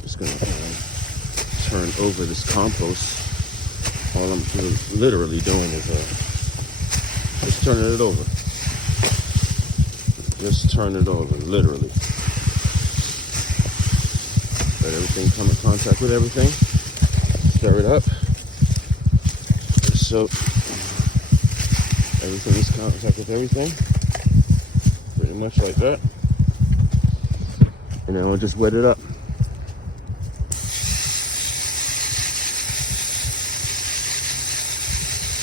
Just gonna turn over this compost. All I'm literally doing is just turning it over. Just turn it over, literally. Let everything come in contact with everything. Stir it up. So everything is in contact with everything. Pretty much like that. And then we'll just wet it up.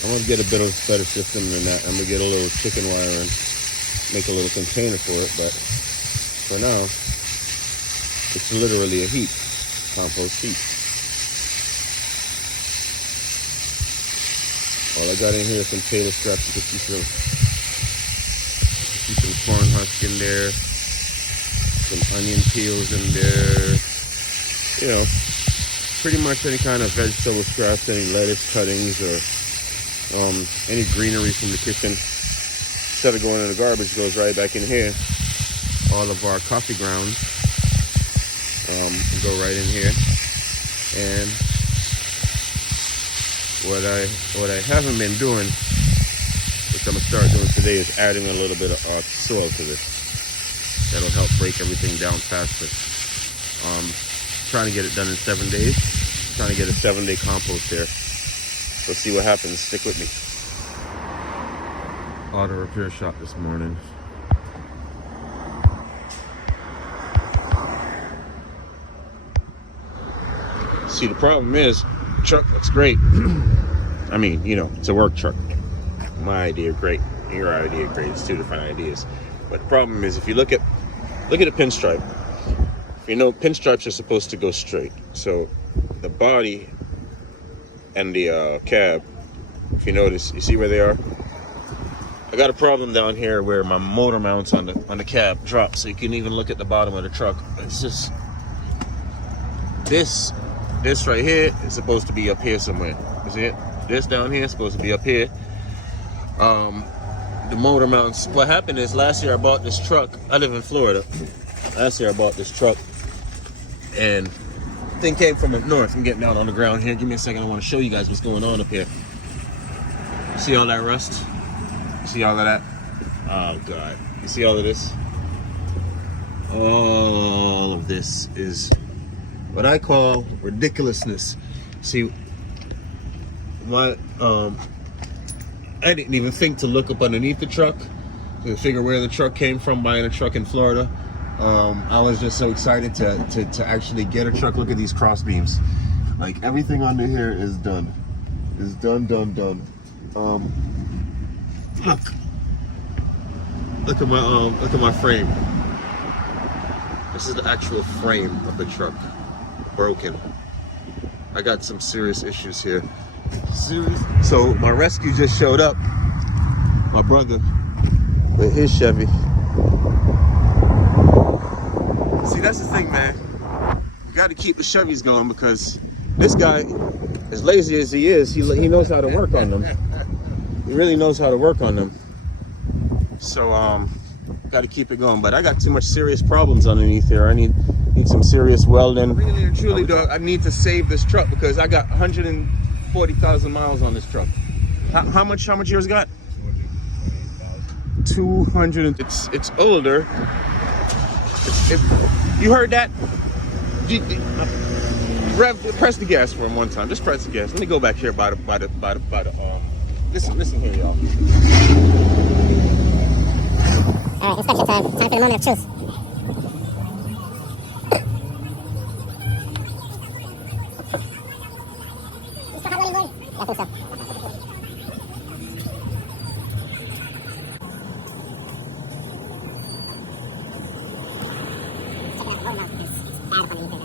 I'm gonna get a bit of a better system than that. I'm gonna get a little chicken wire and make a little container for it, but for now, it's literally a heap, compost heap. All I got in here is some potato scraps. You can see some corn husk in there, some onion peels in there, you know, pretty much any kind of vegetable scraps, any lettuce cuttings or any greenery from the kitchen. Instead of going in the garbage, goes right back in here. All of our coffee grounds go right in here. And what I haven't been doing, which I'm gonna start doing today, is adding a little bit of soil to this. That'll help break everything down faster. Trying to get it done in 7 days. Trying to get a 7-day compost here. We'll see what happens. Stick with me. Auto repair shop this morning. See, the problem is, the truck looks great. I mean, you know, it's a work truck. My idea, great. Your idea, great. It's two different ideas. But the problem is, if you look at the pinstripe, you know, pinstripes are supposed to go straight. So the body and the cab, if you notice, you see where they are? I got a problem down here where my motor mounts on the cab drop, so you can even look at the bottom of the truck. It's just this right here is supposed to be up here somewhere. You see it? This down here is supposed to be up here. The motor mounts. What happened is, last year I bought this truck. I live in Florida. Last year I bought this truck, and thing came from up north. I'm getting down on the ground here. Give me a second. I want to show you guys what's going on up here. See all that rust? See all of that? Oh God! You see all of this? All of this is what I call ridiculousness. See, I didn't even think to look up underneath the truck to figure where the truck came from. Buying a truck in Florida, I was just so excited to actually get a truck. Look at these cross beams. Like, everything under here is done. Is done. Look at my frame. This is the actual frame of the truck. Broken. I got some serious issues here. So my rescue just showed up. My brother with his Chevy. See, that's the thing, man. You got to keep the Chevys going, because this guy, as lazy as he is, he knows how to work on them. He really knows how to work on them. So got to keep it going. But I got too much serious problems underneath here. I need some serious welding. Really and truly, dog, I need to save this truck, because I got 140,000 miles on this truck. How much years got? 200. It's older. You heard that? Press the gas for him one time. Just press the gas. Let me go back here by the listen here, y'all. All right, inspection time. Time for the moment of truth. Is the hot running, boy?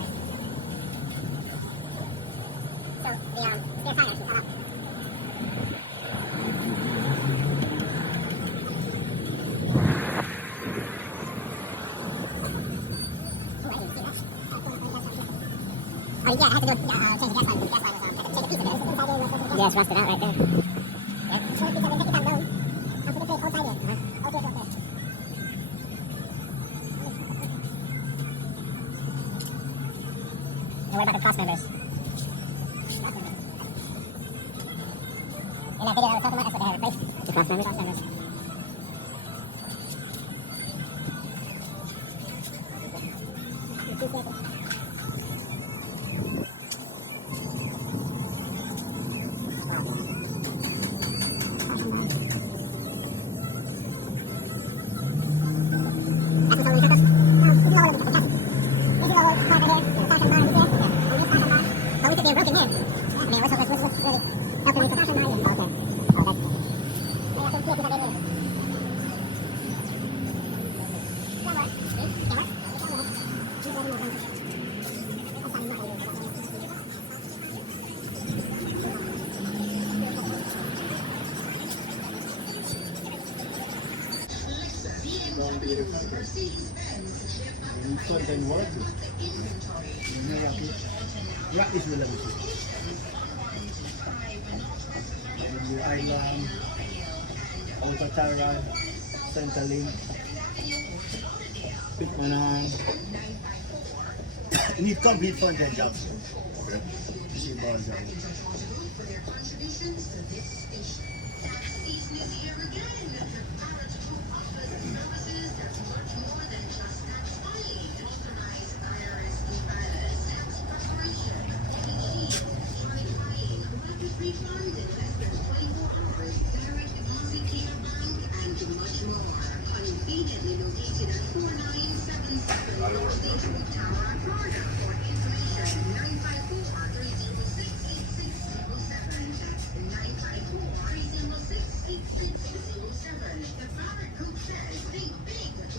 Yeah, I think so. So the spare tire actually fell off. yeah, I had to do change the gas line. The gas line was take a piece of it. Yeah, it's rusted out right there. Right. So if you can take it down low, I'll put it outside here. Okay. And what about the cross members? In that video I was talking about, that's what they had replaced. The cross members? Cross members. Gratis mo lang ito. New Island, Alcatara, Centrelink, Pitmanan. You need complete front-end jobs. Okay.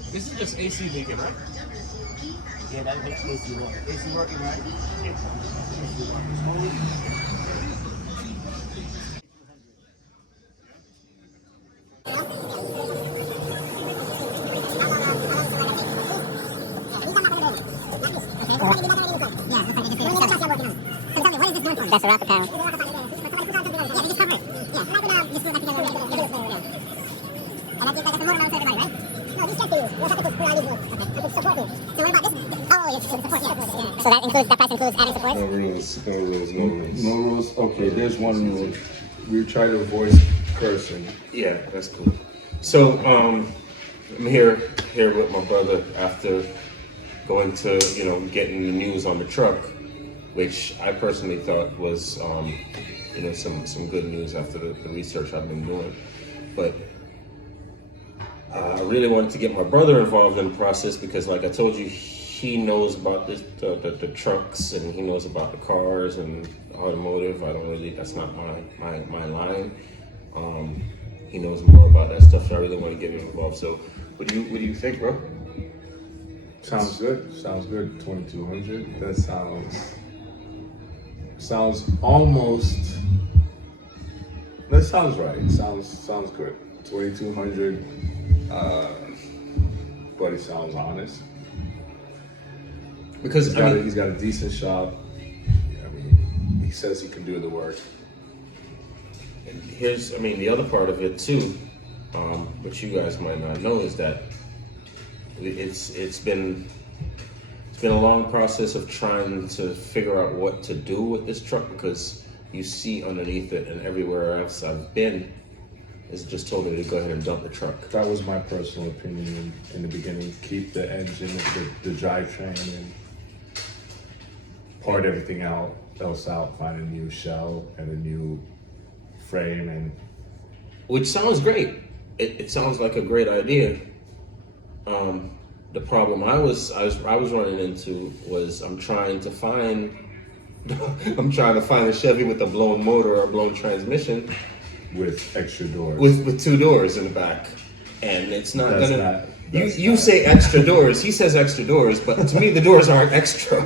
This is just AC leaking, right? Yeah, that makes AC work. AC working, right? AC working. That's a rocket panel. Yeah, they just cover it. Yeah, and I could just do that together. And I think that's the motor mount everybody, right? No, these check to you. You'll have to put these wood. Okay. I put support here. So what about this? Oh, yes, support, yeah. So that includes, that price includes adding support? No rules. No rules. Okay, there's one rule. We try to avoid cursing. Yeah, that's cool. So, I'm here with my brother after going to, getting the news on the truck, which I personally thought was, some good news after the research I've been doing. But I really wanted to get my brother involved in the process because, like I told you, he knows about the trucks and he knows about the cars and automotive. That's not my line. He knows more about that stuff, so I really want to get him involved. So, what do you think, bro? Sounds good. 2200. That sounds almost. That sounds right. Sounds good. 2200. But it sounds honest. Because he's got a decent shop. I mean, he says he can do the work. Here's, the other part of it too, which you guys might not know, is that it's been a long process of trying to figure out what to do with this truck, because you see underneath it and everywhere else I've been is just told me to go ahead and dump the truck. That was my personal opinion in the beginning. Keep the engine, the drivetrain, and part everything else out. Find a new shell and a new frame, and which sounds great. It sounds like a great idea. The problem I was running into was I'm trying to find a Chevy with a blown motor or a blown transmission with extra doors. With two doors in the back, and it's not gonna. You say extra doors. He says extra doors, but to me the doors aren't extra.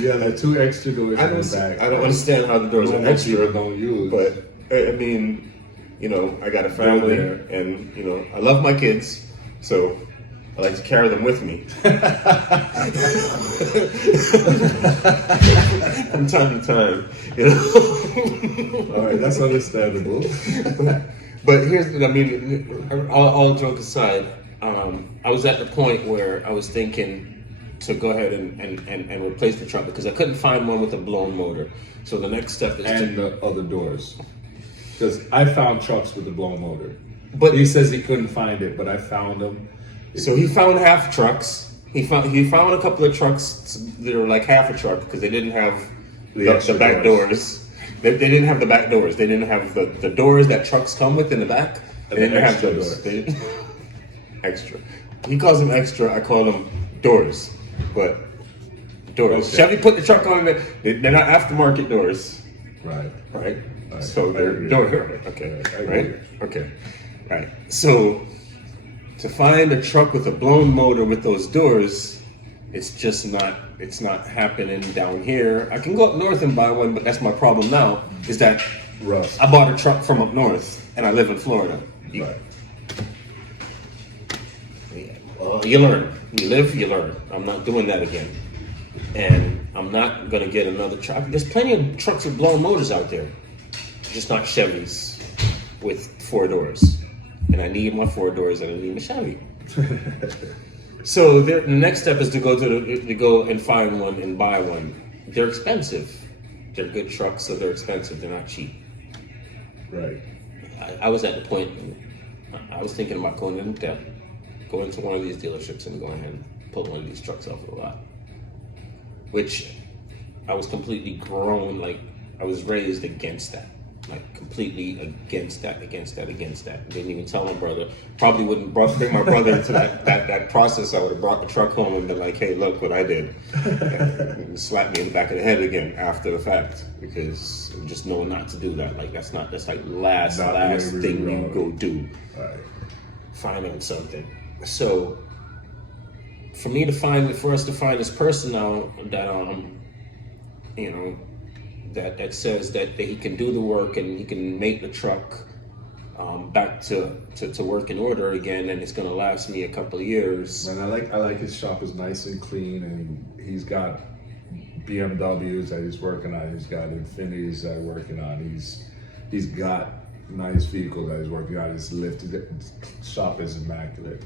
Yeah, there are two extra doors in the back. I don't understand how the doors are extra. Don't use. But I got a family, and I love my kids, so I like to carry them with me from time to time. You know. All right, that's understandable. But here's, I mean, all joke aside, I was at the point where I was thinking to go ahead and replace the truck because I couldn't find one with a blown motor. So the next step is And the other doors. Because I found trucks with a blown motor. But He says he couldn't find it, but I found them. so he found half trucks. He found a couple of trucks that were like half a truck because they didn't have The the extra back doors. They didn't have the back doors. They didn't have the doors that trucks come with in the back. They The didn't have extra those. doors. They didn't- extra. He calls them extra. I call them doors. But doors. Okay. Chevy put the truck on there. They're not aftermarket doors, Right. right? Right. So I they're agree. door. Okay. I agree. Right. Okay. Right. So to find a truck with a blown motor with those doors, it's not happening down here. I can go up north and buy one, but that's my problem now, is that Rust. I bought a truck from up north and I live in Florida. Right. Well, you learn. You live, you learn. I'm not doing that again. And I'm not gonna get another truck. There's plenty of trucks with blown motors out there. Just not Chevys with 4 doors. And I need my 4 doors and I need my Chevy. So the next step is to go and find one and buy one. They're expensive. They're good trucks, so they're expensive. They're not cheap. Right. I was at the point. I was thinking about going into debt, going to one of these dealerships and going ahead and pull one of these trucks off the lot. Which I was completely grown. Like I was raised against that. Like completely against that. Didn't even tell my brother. Probably wouldn't bring my brother into that process. I would have brought the truck home and been like, "Hey, look what I did," and slap me in the back of the head again after the fact because just knowing not to do that. Like that's like last Not being really thing you wrong. go do. Right. Finance something. So for us to find this person now that you know. That says that he can do the work and he can make the truck back to work in order again, and it's gonna last me a couple of years. And I like his shop is nice and clean, and he's got BMWs that he's working on. He's got Infinitis that he's working on. He's got nice vehicles that he's working on. His shop is immaculate.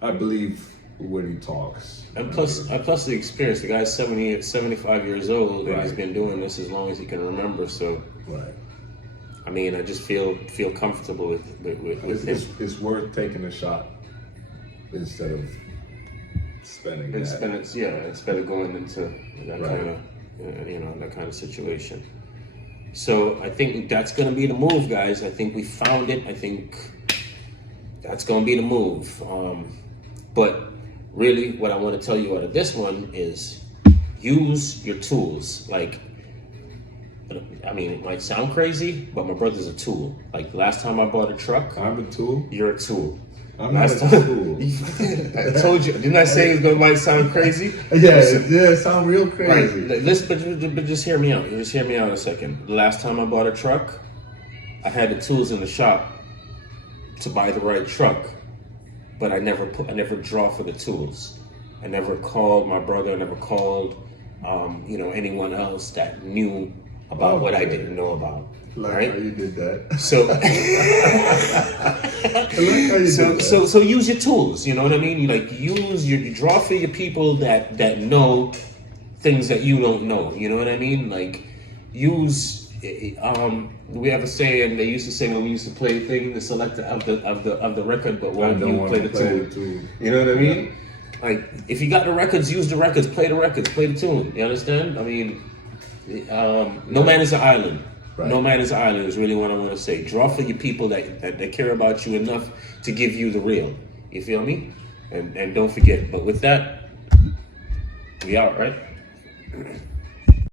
I believe when he talks. And plus the experience. The guy's 75 years old, and he's Right. been doing this as long as he can remember. So, Right. I mean, I just feel comfortable with him. It's worth taking a shot instead of spending that. Instead of going into that Right. kind of that kind of situation. So I think that's going to be the move, guys. I think we found it. I think that's going to be the move. But really, what I want to tell you out of this one is use your tools. Like, I mean, it might sound crazy, but my brother's a tool. Like, last time I bought a truck, I'm a tool. you're a tool. I'm not Last a time- tool. I told you, didn't I say it might sound crazy? Yeah, it sounds real Right. crazy. Listen, but just hear me out. Just hear me out a second. The last time I bought a truck, I had the tools in the shop to buy the right truck, but I never draw for the tools. I never called my brother. I never called, anyone else that knew about what I Okay. didn't know about. Like right? how you did that. So, I like how you did that. so use your tools. You know what I mean? You you draw for your people that know things that you don't know. You know what I mean? Like use. We have a saying. They used to say when we used to play the selector of the record, but I when don't you want play to the play tune. the tool. You know what I mean? Like if you got the records, use the records. Play the records. Play the tune. You understand? I mean, no man is an island. Right. No man is an island is really what I want to say. Draw for your people that care about you enough to give you the real. You feel me? And don't forget. But with that, we out, right?